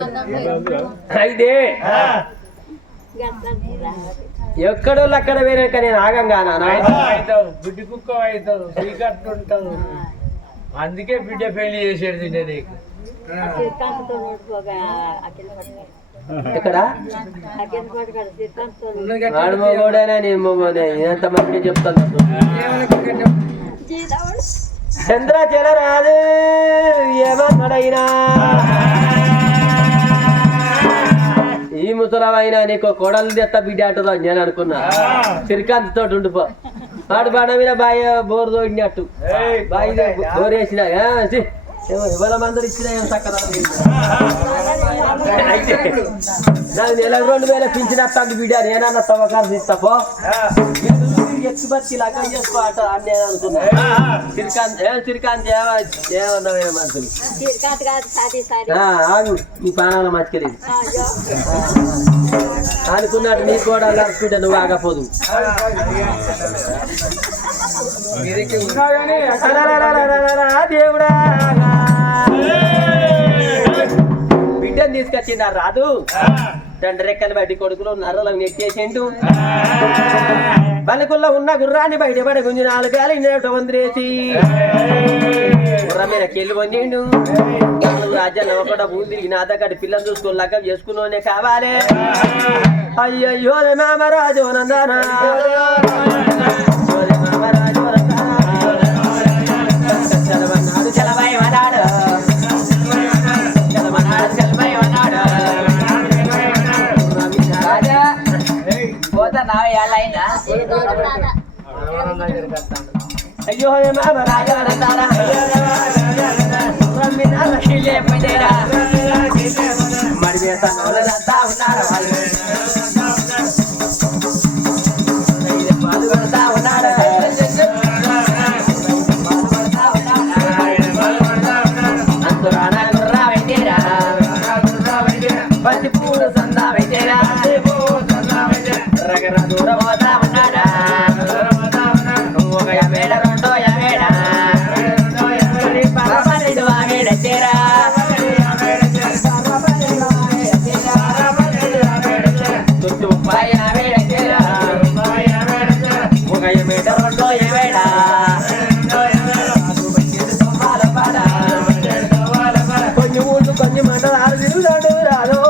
అయితే ఎక్కడోళ్ళు అక్కడ వేరేక నేను ఆగంగా బిడ్డ కుక్క అవుతావు శ్రీకట్టు ఉంటావు అందుకే బిడ్డ పెళ్లి చేసేది నీకు ఇక్కడ వాడు మొగోడేనా నేను మొగోడే ఎంత మంది చెప్తాను చంద్ర చెలరాదు ఏమన్నాడైనా ఈ ముసలమైనా నీకు కొడలు తెత్త బిడ్డ అంటుందా నేను అనుకున్నా శ్రీకాంత్ తోటి ఉండిపో వాడు బాడ మీద బాయ్ బోర్ తోడినట్టు బాయ్ బోర్ వేసిన ఎవరి మందరు ఇచ్చినా ఏం చక్కదా అయితే నాకు నెల 2000 పింఛన్ బిడ్డ నేనన్నా తవ్వకాలు ఇస్తాపో ఎక్కువ బతికి లగ్గం చేసుకో అట అని నేను అనుకున్నా శ్రీకాంత్ ఏమన్నా మనుషులు ఆగు నీ ప్రాణాల మర్చిపోలేదు అనుకున్నాడు నీ కూడా అల్లాడుకుంటే నువ్వు ఆగపోదు దేవుడా బిడ్డను తీసుకొచ్చిందా రాదు తండ్రి రెక్కలు బయట కొడుకులు నర్రలకు నెక్కేసిండు బలకుల్లో ఉన్న గుర్రాన్ని బయటపడి గుంజి 4 గాలి వందిరేసి గుర్ర మీద కెళ్ళి పొందిండు రాజ్యాన్ని ఒకట భూమి తిరిగి నా దగ్గర పిల్లలు చూసుకొని లగ్గం చేసుకునే కావాలి అయ్యయ్యో మామరాజు నందనా మామరాజు చలవన్నాడు చలవై వనాడు చలవన్నాడు చలవై వనాడు అయ్యో మామరాజు నందనా మరి వేసంతా ఉన్నారు పాల్గొడతా ఉన్నారు అందురానా గుర్రా వైద్యరా పత్తి పూలు సందా వైద్యరా రగర దూర పోతా ఉన్నాడా ఒక యమేడ 2 యమేడ పరమరెడ్డు ఆమెడేరా తుట్టు పాయ ఆమెడేరా ఒక యమేడ 2 యమేడ కొంచెం ఊళ్ళు కొంచెం మంటలు తిరుగుతాడు రాదు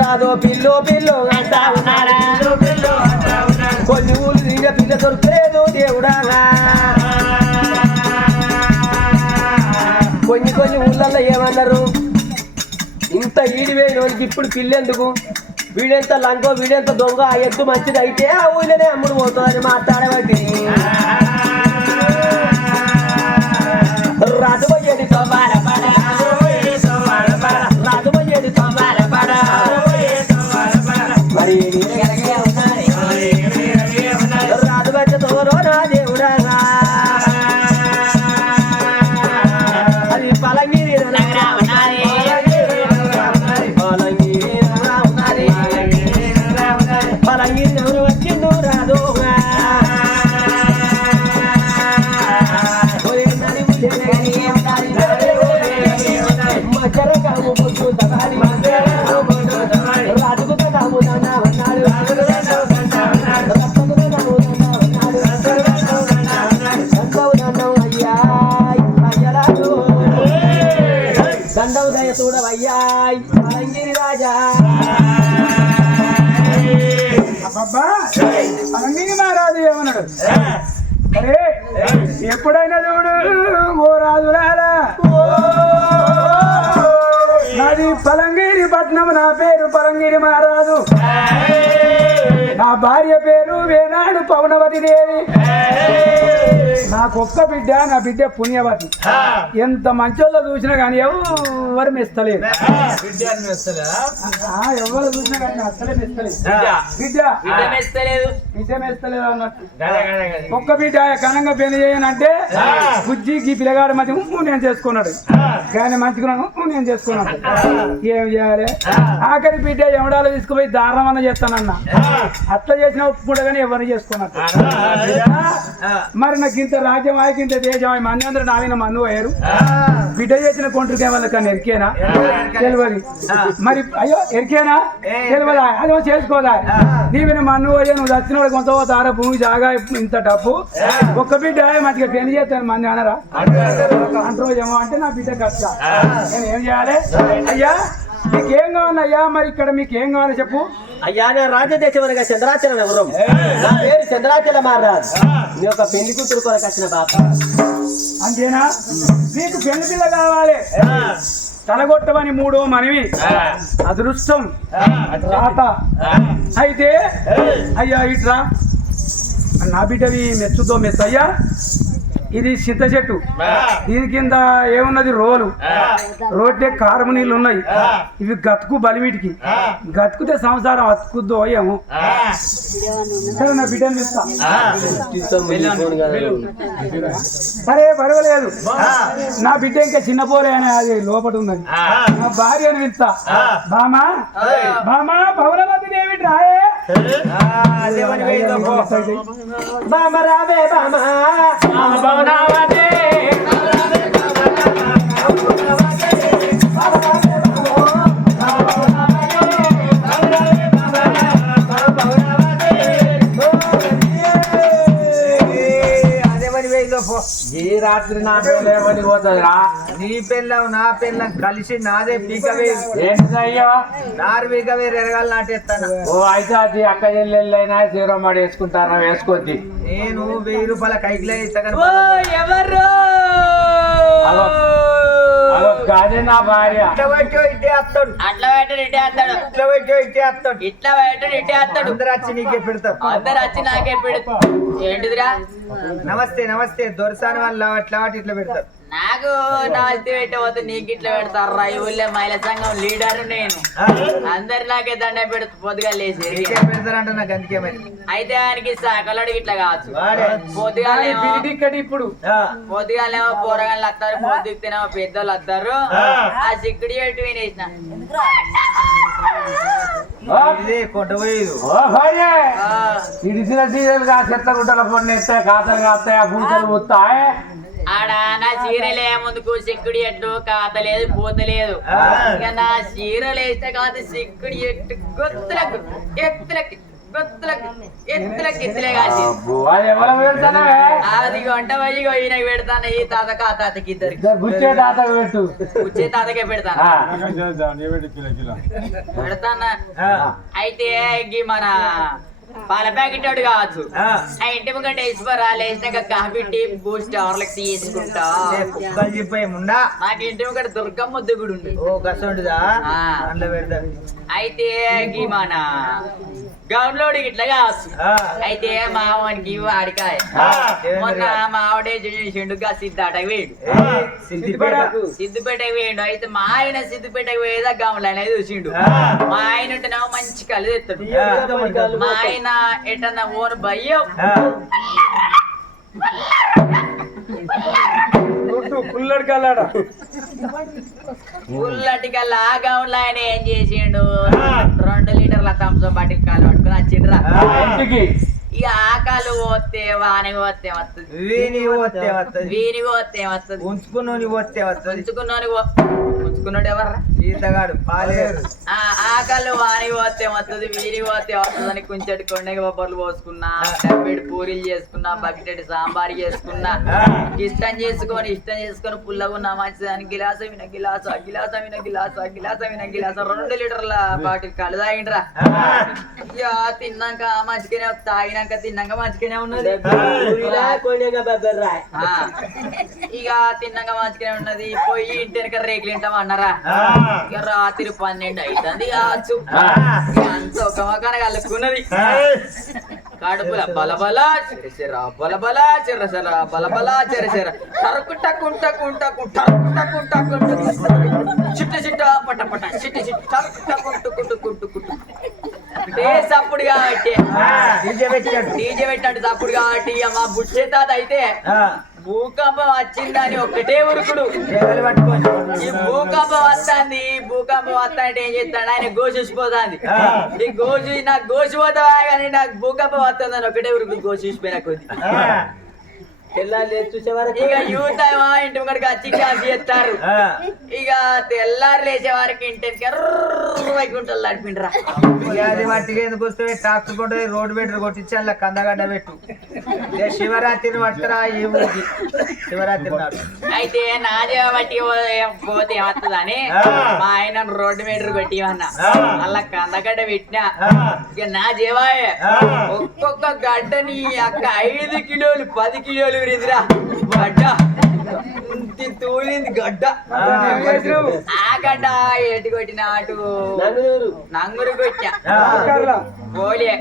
రాదో పిల్లో పిల్లో అంటా ఉన్నారా కొన్ని ఊళ్ళు నిండా పిల్ల దొరకలేదు దేవుడా కొన్ని ఊళ్ళల్లో ఏమన్నారు ఇంత ఈడివేయడానికి ఇప్పుడు పిల్లెందుకు వీడెంత లంకో వీడెంత దొంగ ఆ ఎద్దు మంచిది అయితే ఆ ఊళ్ళోనే అమ్ముడు పోతుందని మాట్లాడబట్టి రాజుపోయేది సోమాల పడ రాజుపోయేది సోమాల పడ మరి రాజు బట్టి తోరో నా దేవుడా అది పలంగిరి పలంగిరి ఎవరు వచ్చిండు రాదు మచ్చర కాము పొద్దు తగాలి రాజుకు కాము దానా అన్నాడు దండవుదయ చూడవయ్యాయ్ పలంగిరి రాజా అబ్బబ్బా పలంగిరి మహారాజు ఏమన్నాడు అరే ఎప్పుడైనా చూడు ఓ రాజులారా నాది పలంగిరి పట్నం నా పేరు పలంగిరి మహారాజు నా భార్య పేరు వేనాడు పవనవతి దేవి నాకొక్క బిడ్డ నా బిడ్డ పుణ్యవతి ఎంత మంచోళ్ళో చూసినా కానీ ఎవరు మెస్తలేదు ఎవరు చూసినా కానీ అసలే బిడ్డ మెస్తలేదు అన్నట్టు ఒక్క బిడ్డ ఘనంగా పెళ్లి చేయనంటే బుజ్జికి పిల్లగాడు మంచి నేను చేసుకున్నాడు కానీ మంచిగా నేను చేసుకున్నాడు ఏం చేయాలి ఆఖరి బిడ్డ ఎవడాలో తీసుకుపోయి దారుణం అన్న చేస్తానన్నా అట్లా చేసిన ఒప్పుకుంటా కానీ ఎవరిని చేసుకున్నట్టు మరి నాకు ఇంత రాజ్యం ఇంత దేశం మన్ని అందరూ నావిన మన్ను అయ్యారు బిడ్డ చేసిన కొండ్రుకే వాళ్ళకన్నా ఎరికేనా తెలియదు మరి అయ్యో ఎరికేనా తెలియదా అది చేసుకోదా నీవిన మన్ను అయ్యా నువ్వు వచ్చిన వాడు కొంత తార భూమి జాగా ఇంత డబ్బు ఒక్క బిడ్డ మంచిగా పెళ్లి చేస్తాను మంది అనరా అంటారు ఏమో అంటే నా బిడ్డ కష్టం నేను ఏం చేయాలి అయ్యా మీకేం కావాలయ్యా మరి ఇక్కడ మీకేం కావాలి చెప్పు అయ్యా నా రాజదేశం అనగా చంద్రాచలం ఎవరు నా పేరు చంద్రాచలం మహారాజ్ నీ యొక్క పెళ్లి కూతురు కొరకు వచ్చిన బాప అంతేనా మీకు పెళ్లి పిల్ల కావాలి తలగొట్టమని మూడో మనవి అదృష్టం రాత అయితే అయ్యా ఇట్రా నా బిడ్డవి మెచ్చుతో మెచ్చు అయ్యా ఇది చింత చెట్టు దీని కింద ఏమున్నది రోడ్డే కారము నీళ్ళు ఉన్నాయి ఇవి గతుకు బలిమిటికి గతుకుతే సంసారం అతుకుద్దో ఏమో సరే నా బిడ్డను ఇస్తా సరే పర్వాలేదు నా బిడ్డ ఇంకా చిన్న పోలే అని అది లోపల ఉన్నది నా భార్య అని పిలుస్తా బామా బామా పౌరవతి దేవి రాయే బామ రావే బామ ఈ రాత్రి నా పిల్లమని పోతుందిరా నీ పిల్లం నా పిల్లం కలిసి నాదే పీకవే ఏంటయ్యో నారు పీకవే ఎరగాలి నాటేస్తాను ఓ అయితే అది అక్క చెల్లెళ్ళైనా శివరామాడు వేసుకుంటారా వేసుకోద్ది నేను 1000 రూపాయల కైకిలే ఇస్తాను ఎవరు కాదే నా భార్య అట్లా పెట్టాడు ఇట్టే వస్తాడు ఇట్లా పెట్టాడు ఇట్టే వస్తాడు అందరు వచ్చి నీకే పెడతారు అందరు వచ్చి నాకే పెడతారు ఏంటిదిరా నమస్తే నమస్తే దొరసాని వాళ్ళు అట్లా ఇట్లా పెడతారు నాకు నమస్తే పెట్టబోతే నీకు ఇట్లా పెడతారా ఈ ఊళ్ళో మహిళా సంఘం లీడర్ నేను అందరు నాకే దండ పెడుతూ పొద్దుగా లేచి పెడతారంట నాకు అందుకే మరి అయితే ఆయనకి సకలడికి ఇట్లా కావచ్చు ఇప్పుడు పొద్దుగాలేమో కూరగాయలు వస్తారు పొద్దుకుతేనేమో పెద్దోళ్ళు వస్తారు ఆ సిక్కుడి ఎటు వినేసిన ఇడిసిన సీరియల్ గా చెత్త గుట్టల పొన్ను ఎత్తాయి కాతలు కాస్తాయి ఆ పూతలు పోతాయి ఆడ నా చీరలే ముందుకు సిక్కుడి ఎట్టు కాతలేదు పూతలేదు ఇక నా చీరలు వేస్తే కాదు సిక్కుడి ఎట్టు గొత్తులకు ఎత్తులకి ఎత్తులే కాసి అది గంట పోయి ఈయన పెడతాను ఈ తాతకు ఆ తాతకి ఇద్దరు వచ్చే తాతకే పెడతాను పెడతానా అయితే మన పాల ప్యాకెట్ వాడు కావచ్చు ఆ ఇంటి ముంగంటే వేసిపోరాలు వేసినాక కాఫీ టీ బూస్ట్ హార్లిక్స్ తీసుకుంటా నాకు ఇంటి ముంగట దుర్గమ్మ దిగుడు అయితే మన గౌన్లోడికి ఇట్లా కావచ్చు అయితే మావానికి వాడికాయ మొన్న మావాడే చెండుగా సిద్ధాటకి వేడు సిద్దిపేటకి వేయండు అయితే మా ఆయన సిద్దిపేటకి పోయేదా గమలు అనేది చూసిండు మా ఆయన ఉంటేనేమో మంచి కళ్ళు తెస్తాడు మా ఆయన ఎటన్నా ఓను భయ్యం పుల్లటి కల్లా ఆ గౌన్లో ఆయన ఏం చేసిండు 2 లీటర్ల థమ్సప్ బాటిల్ కాలు పట్టుకుని వచ్చిండ్రా ఇక ఆకాలు పోతే వాని పోతే వస్తుంది వీని పోతే వస్తుంది ఉంచుకున్నోని పోతే ఉంచుకున్నాడు ఎవర్రా ఈతగాడు పాలేరు ఆకళ్ళు వాని పోతే వస్తుంది వీని పోతే వస్తుంది అని కొంచెం కొండగ బొబ్బర్లు పోసుకున్నా డబ్బెడు పూరీలు చేసుకున్నా బకెటెడ్ సాంబార్ చేసుకున్నా ఇష్టం చేసుకొని పుల్లగున్నా మంచిదాని గిలాస విన గిలాస 2 లీటర్ల బాటిల్ కళ్ళు తాగిండ్రా తిన్నాక మంచిగానే తాగినాక తిన్నాక మంచిగానే ఉన్నది ఇక తిన్నాక మంచిగానే ఉన్నది పోయి ఇంటి వెనక రేకులు తింటాం అన్నారా ఇక రాత్రి 12 అవుతుంది కావచ్చు అంత ఒక మొక్కన కలుపుకున్నది కడుపుల బలబల చెరసెర బలబల చెరసెర చిట్ట పట్ట చిట్ట సప్పుడు కాబట్టి డీజే పెట్టినట్టు సప్పుడు కాబట్టి మా బుచ్చే తాత అయితే భూకంపం వచ్చిందని ఒక్కటే ఉరుకుడు ఈ భూకంపం వస్తుంది అంటే ఏం చేస్తాడు ఆయన గోషిపోతుంది ఈ నాకు గోషి పోతావా కానీ నాకు భూకంపం వస్తుందని ఒకటే ఉరుకుడు గోషిపోయిన కొద్ది తెల్లారి లేచి చూసే వరకు ఇక యూత్ ఇంటి ముంగడికి వచ్చి డాన్స్ చేస్తారు. ఇక తెల్లారు లేచే వారికి ఇంటికి వైకుంఠాలు నడిపిండ్రా. అది మట్టిగా ఎందుకు వస్తే ట్రాక్టర్ కొట్టు రోడ్డు పెట్టి కొట్టించి అలా కందగడ్డ పెట్టు. శివరాత్రిని పట్టరా ఈ ఊరికి శివరాత్రి నాడు. అయితే నాదే బట్టి పోతే ఏమవుతుందని మా ఆయన రోడ్డు మీటర్ పెట్టి అన్న అలా కందగడ్డ పెట్టినా. ఇక నా జీవాయే ఒక్కొక్క గడ్డని అక్క 5 కిలోలు 10 కిలోలు విరిదిరా గడ్డ. తూలింది గడ్డ. ఆ గడ్డ ఎటు కొట్టిన అటు నంగురు కొట్టా పోలే.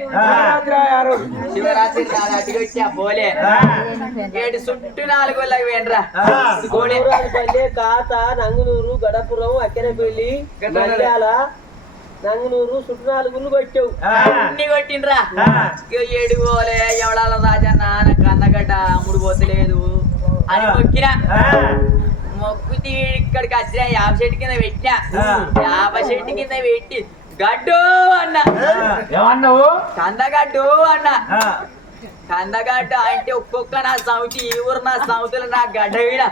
శివరాత్రి అటు కొట్టా పోలే. ఏడు చుట్టూ 4 గోళ్ళకి వేండ్రా పల్లె కాత నంగునూరు గడపురం అక్కెరపల్లి గడ్యాల నంగునూరు చుట్టూ 4 గుళ్ళు కొట్టావు. అన్ని కొట్టిండ్రా. 7 పోలే ఎవడాల రాజన్న నాకు అన్నగడ్డ అమ్ముడు పోతలేదు అని మొక్కినా. మొక్కుతి ఇక్కడికి వచ్చిన 50 చెట్టు కింద పెట్టినా. 50 చెట్టు కింద పెట్టి గడ్డు అన్న ఏమన్నావు? కందగడ్డు అన్న. కందగడ్డ అంటే ఒక్కొక్క నా సౌతి ఈ ఊరు నా సౌతులు నా గడ్డ వీడ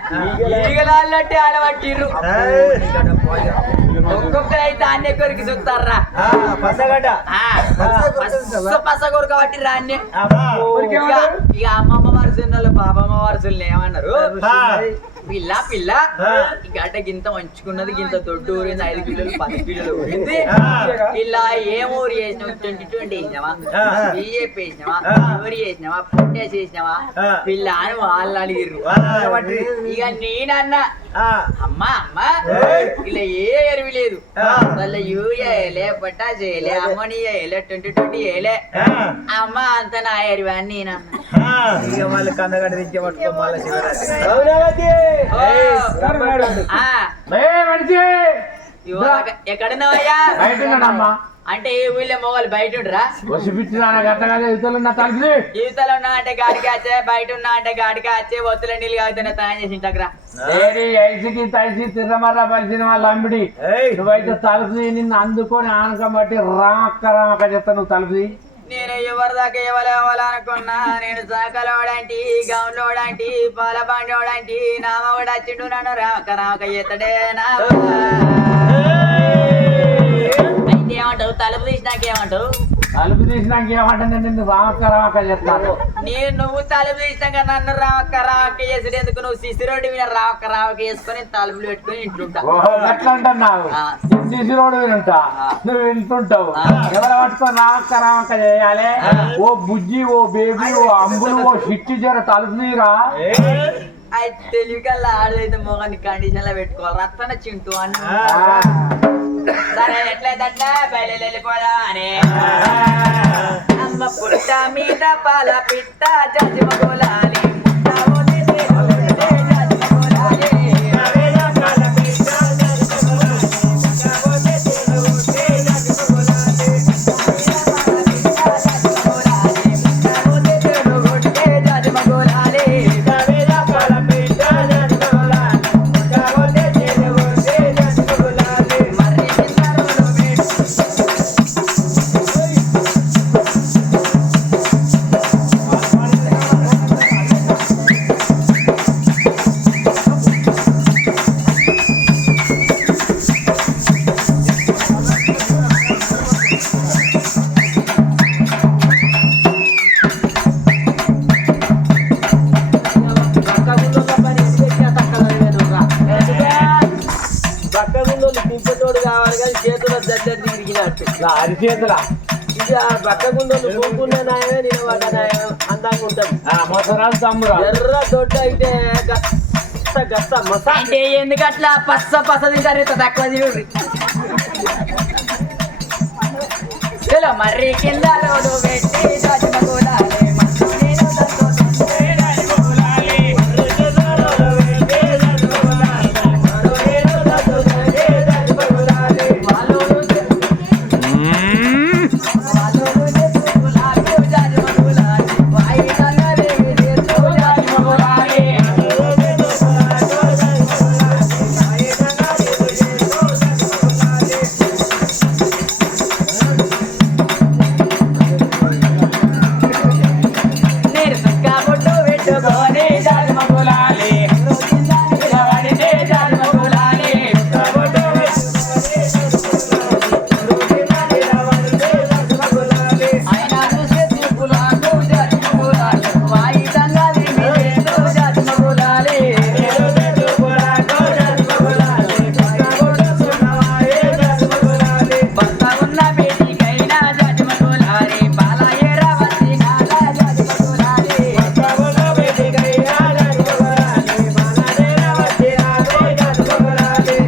ఈగలాళ్ళట్టే అలవట్టిర్రు. ఒక్కొక్కరైతే అన్ని కొరికి చూస్తారా పసగడ్డ పస కొరకు కాబట్టి రాన్ని. ఇక అమ్మమ్మ వరుసలు బాబమ్మ వరుసలు ఏమన్నారు, పిల్ల పిల్ల ఈ గడ్డ గింత మంచుకున్నది, గింత దొడ్డు ఊరింది, 5 కిలోలు 10 కిలోలు ఊరింది. ఇలా ఏం ఊరు చేసినావు, 2020 వేసినావా, బిజెపి వేసినావా, ఊరి చేసినావా, పుట్టేసి వేసినావా పిల్ల అని వాళ్ళు అడిగిర్రు. ఇక నేనన్నా అమ్మా అమ్మ ఇలా ఏ ఎరువు లేదు, వాళ్ళ యూరియా వేయలే, పొటాష్ వేయలే, అమ్మోనియా వేయలే, 2020 వేయలే, అమ్మ అంత నా ఎరువు అని నేనన్నా. ఇక మళ్ళీ కందగడ్డ తెచ్చి పట్టుకో మళ్ళీ శివరాత్రి. ఎక్కడున్నావయ్యా అంటే ఏ ఊళ్ళో మొగలు బయట ఉండరా, జీవితాలు ఉన్నా అంటే గాడికి వచ్చే, బయట ఉన్నా అంటే గాడికి వచ్చే, ఒత్తుల నీళ్ళు కాగుతున్నా తయారు చేసి ఇంటరా తిరమర్ర పరిచిన వాళ్ళు అమ్మిడి నువ్వైతే తలుపు నిన్ను అందుకొని ఆనకం బట్టి రామక్క రామక్క చెప్తా. నువ్వు తలుపు నేను ఎవరి దాకా ఇవ్వాలనుకున్నా, నేను సాకలోడంటి, గౌన్లోడంటి, పాల బాండోడంటి, నామ కూడా వచ్చిండు నన్ను రామక్క రామక్క ఎత్తడే నా. అయితే ఏమంటావు, తలుపు తీసినాకేమంటావు? తలుపు తీసినాక ఏమంటే నిన్ను రామక్క రామక్క చెప్తాను. నేను నువ్వు తలుపు తీసినాక నన్ను రామక్క రామక్క చేసుడు ఎందుకు? నువ్వు సిసిరోడ్డు మీద రామక్క రామక్క వేసుకొని తలుపులు పెట్టుకుని ఇంట్లుంటా. ఎట్లా అంటున్నావు? సిసి రోడ్డు వినుంటా, నువ్వు వింటుంటావు. ఎవరు పట్టుకొని రామక్క రామక్క చేయాలి? ఓ బుజ్జి, ఓ బేబీ, ఓ అంబులు, ఓ సిట్టి జర తలుపు తీరా. అయితే తెలివికల్లా ఆడైతే మొగాన్ని కండిషన్ లో పెట్టుకోవాలి, రత్తన చింటూ అని. సరే ఎట్లయితే అట్లా బయలు వెళ్ళిపోదా అని. అమ్మ పుట్ట మీద పాల పిట్ట జజ్మగోలాలి, దింపతోడు కావాలి కానీ చేతుల దగ్గర తిరిగినట్టు అరిచేతుల ఇక బట్టగుండోళ్ళు పోకుండా నాయమే, నిలబడ్డ నాయమే అందంగా ఉంటాం. మొసరాలు తమ్మురా ఎర్ర దొడ్డ అయితే గస్త మసా అంటే ఎందుకట్లా పచ్చ పచ్చ తింటారు తక్కువ చూడు. మర్రి కింద లోడు పెట్టి జజ్మగోలాలి, జాతి మగులాలి నిలబడితే జాతి మగులాలి ఆయన చూసే తీర్పులాంటూ జాతి మగులాలి వాయిదంగా జాతి మగులాలి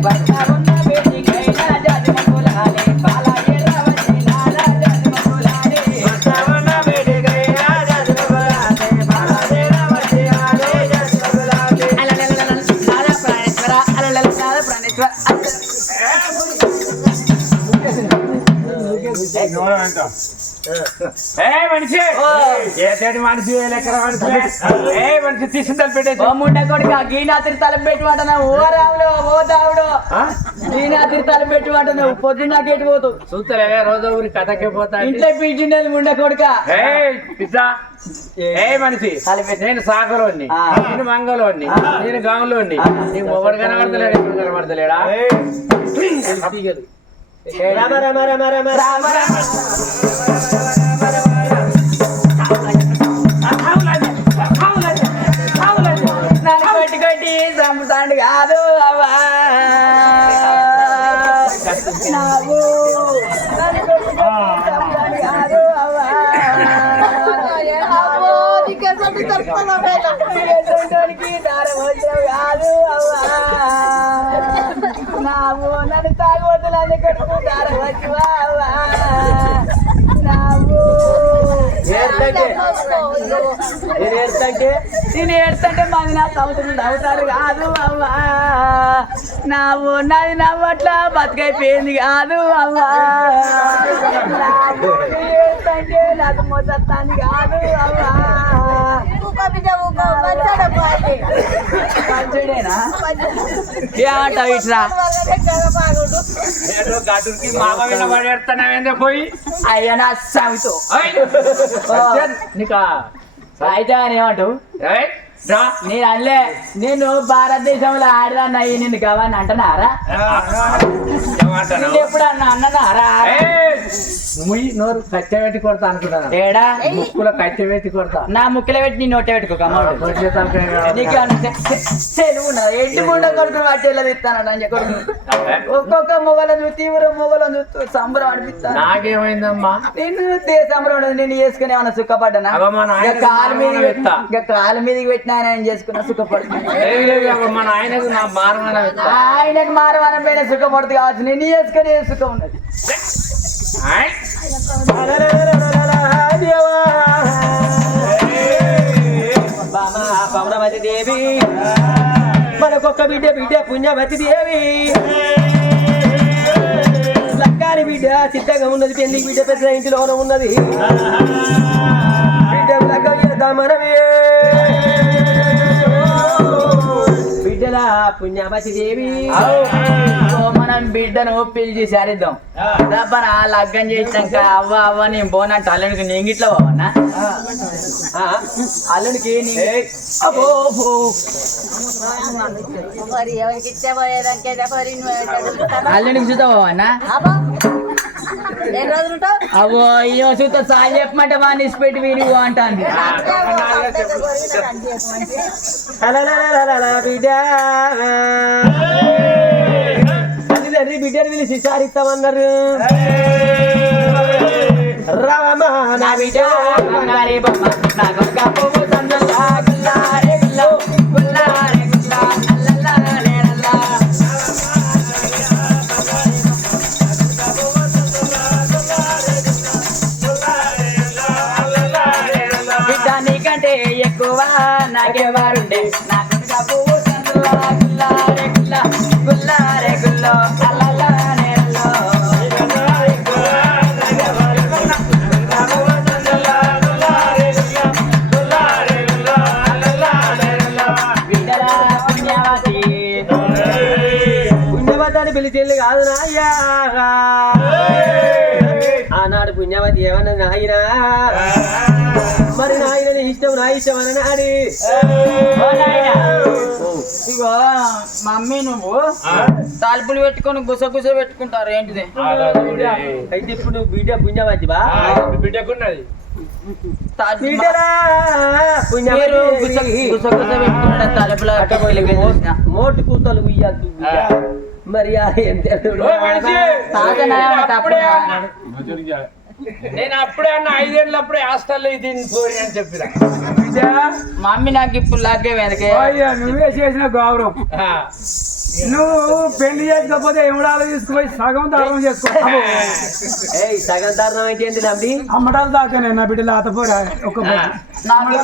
భర్త ఉన్న బేటికైనా జాతి మగులాలి బాలయ్య రావతి నాలా జాతి మగులాలి భర్త ఉన్న బేటికైనా జాతి మగులాలి బాలయ్య రావతి నాలా జాతి మగులాలి నాలా ప్రాణేశ్వర నాలా ప్రాణేశ్వర మనిషి ఏటేటి మనిషి లెక్కర మనిషి మనిషి తీసుకుంటారు పెట్టేసి ఓ ముండ కొడుక గీనాతిరి తలం పెట్టి వాటన ఓ రాముడు ఓ దావుడు గీనాతిరి తలం పెట్టి వాటన పొద్దున్న నాకేటి పోతావు చూస్తారే రోజు ఊరి కథకే పోతా ఇంట్లో పీచిండేది ముండ కొడుక పిజ్జా మనిషి నేను సాగలోని నేను మంగళోని నేను గాంలోని నీకు మొబడు కనబడతలేడు ఎప్పుడు కనబడతలేడా రామ రామ రామ రామ రామ రామ నన్ను కొట్టి కొట్టి చంపుతాండు కాదు అవ్వా నాకు నన్ను కొట్టి కొట్టి చంపుతాండు కాదు అవ్వా ఎటువంటి దారం వచ్చావు కాదు అవ్వా నావు నన్ను తాగబోతులు కొడుకు దారం వచ్చువా అవ్వా నావు నేను ఏడుతుంటే మాది నా సముద్రం నవ్వుతారు కాదు అవ్వా నావు నాది నవ్వట్లా బతుకైపోయింది కాదు అవ్వా ఏడుతుంటే నాకు మొత్తాన్ని కాదు అవ్వా మంచుడేనా ఏమంటావు ఇట్లా మామ వినబడేస్తానే పోయి అయ్యా నా సాగుతో నీకా అయితే అని ఏమంటావు నేను అనలే నేను భారతదేశంలో ఆడదాన్నయ్యి నిన్ను కావాలని అంటున్నారా ఎప్పుడు అన్నారా నోరు కట్టె పెట్టి కొడతా అనుకున్నాను ఏడా ముక్కులో కట్టె పెట్టి కొడతా నా ముక్కలు పెట్టి నీ నోటే పెట్టుకోక నీకు సెలవు ఎట్టి ముండ కొడుకుని వాటిలో ఇస్తాను ఒక్కొక్క మొగలను తీవ్ర మొగలను చూస్తూ సంబరం అనిపిస్తాను నాకేమైందమ్మా నేను సంబరం నేను చేసుకుని ఏమన్నా సుఖపడ్డానా కాలు మీద ఇంకా కాలు మీదకి పెట్టినా ఆయన చేసుకున్నా సుఖపడుతున్నాను మన ఆయనకు నా మారమైన ఆయనకు మారవారం పైన సుఖపడుతుంది కావచ్చు నేను చేసుకుని సుఖం ఉన్నది పౌర్ణమతి దేవి మనకొక్క బిడ్డ బిడ్డ పుణ్యవతి దేవి లక్కాని బిడ్డ సిద్ధంగా ఉన్నది పెళ్లి బిడ్డ పెద్ద ఇంటిలోనే ఉన్నది బిడ్డ లగ్గం చేద్దాం మనమే బిడ్డల పుణ్యవతి దేవి మనం బిడ్డను పిలిచి సరిద్దాం తప్పన లగ్గం చేసినాక అవ్వ అవ్వ నేను పోనంట అల్లునికి నేను గిట్లా పోవన్నా అల్లునికి అల్లునికి చూస్తా పోవన్నా అవో అయ్యో చూస్తా సాయి చెప్పమంటే వాడిని ఇసిపెట్టి వీడి అంటాను బిడ్డ బిడ్డను పిలిచి సారిస్తామన్నారు రామా నా బిడ్డ బిడ్డ నీకంటే ఎక్కువ నాకెవరుండే నాకు పువ్వు గుల్లారే గుల్లా గుల్లారే గుల్లో అల్లల్లా నేరల్లో బిడ్డరా పుణ్యవతి పుణ్యవతి పిలిచెల్లి కాదు నాయ్యా ఆనాడు పుణ్యవతి ఏమన్నా నాయనా మరి నాయనని ఇష్టం ఇష్టం నా ఇష్టం అన్నాడు. ఓ నాయనా, ఇగో మమ్మీ నువ్వు తలుపులు పెట్టుకొని గుసగుస పెట్టుకుంటారు ఏంటిది? అయితే ఇప్పుడు నువ్వు బిడ్డ పుణ్యం మంచివా బిడ్డకున్నది బిడ్డరా పుణ్యం మీరు గుసగుస పెట్టుకున్న తలుపుల మోటు కూతలు ఉయ్యద్దు మరి నేను అప్పుడే అన్న 5 ఏళ్ళప్పుడే హాస్టల్లో ఇది పోరి అని చెప్పిన మమ్మీ నాకు ఇప్పుడు లాగే వెనకే నువ్వే చేసిన గౌరవం. నువ్వు పెళ్లి చేసుకోకపోతే ఎవడాలు తీసుకుపోయి సగం దారుణం చేసుకో. సగం దారుణం అయితే ఏంటి నమ్మి అమ్మడాలు దాకానే నా బిడ్డలు ఆతపోరా ఒక మమ్మీ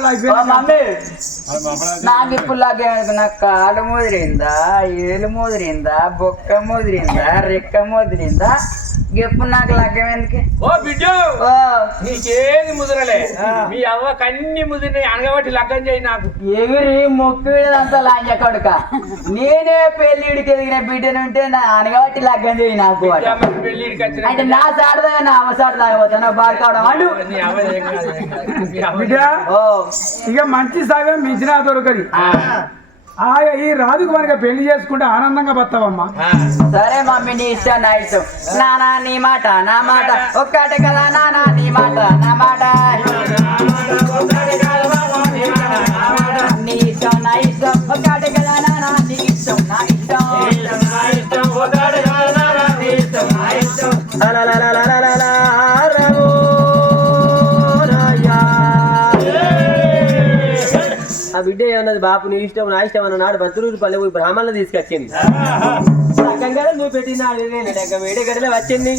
నాకు ఇప్పుడు లాగే నాకు కాలు ముదిరిందా, ఏలు ముదిరిందా, బొక్క ముదిరిందా, రెక్క ముదిరిందా, ఎప్పుడు నాకు లగ్గం ఎందుకే? ఓ బిడ్డ నీకేది ముదరలే, మీ అవ్వకు అన్ని ముదిరినాయి అనగబట్టి లగ్గం చేయి. నాకు ఎగిరి మొక్కుడంతా లాంజ కొడుక, నేనే పెళ్లిడికి ఎదిగిన బిడ్డనుంటే నా అనగబట్టి లగ్గం చేయి నాకు. పెళ్లిడికి వచ్చిన అంటే నా సాడదా నా అవ్వ సాడు తాగబోతున్నా బాగా కావడం అండు. నీ అవ్వ ఏం కాదు, ఏం కాదు. మీ అవ్వ బిడ్డ ఇక మంచి సగం మించినా దొరకది. ఈ రాజుకు మనకి పెళ్లి చేసుకుంటే ఆనందంగా బతావమ్మా. సరే మమ్మీ నీ ఇష్టం నా ఇష్టం. నానా నీ మాట నా మాట ఒక్కటే కదా, నానా నీ మాట నా మాట, నీ ఇష్టం నా ఇష్టం ఒక్కటే కదా, నానా నీ ఇష్టం నా ఇష్టం. ఆ బిడ్డ ఏమన్నది, బాపు నీ ఇష్టం నా ఇష్టం అన్నాడు. బంతులూరు పల్లె పోయి బ్రాహ్మణులు తీసుకొచ్చింది. సకంగా నువ్వు పెట్టినాడు వేడే గడిలో వచ్చింది.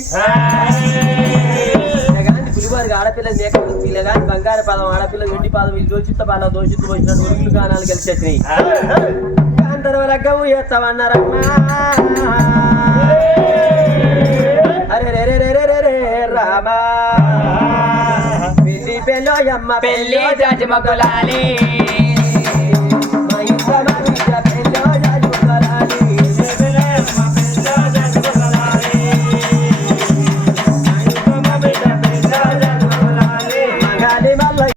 పులివారికి ఆడపిల్ల పిల్లగాని బంగారు పాదం, ఆడపిల్ల వెండి పాదం, వీళ్ళు దోషిత పాదం దోషిత వచ్చినట్టు ఉరుగులు గానాలు కలిసి వచ్చినాయి. కాంతర్వ రగ్గము చేస్తామన్నారమ్మా. అరే రే రే రే రే రే రామా పెళ్లి పెళ్ళో అమ్మ పెళ్లి జజమగులాలి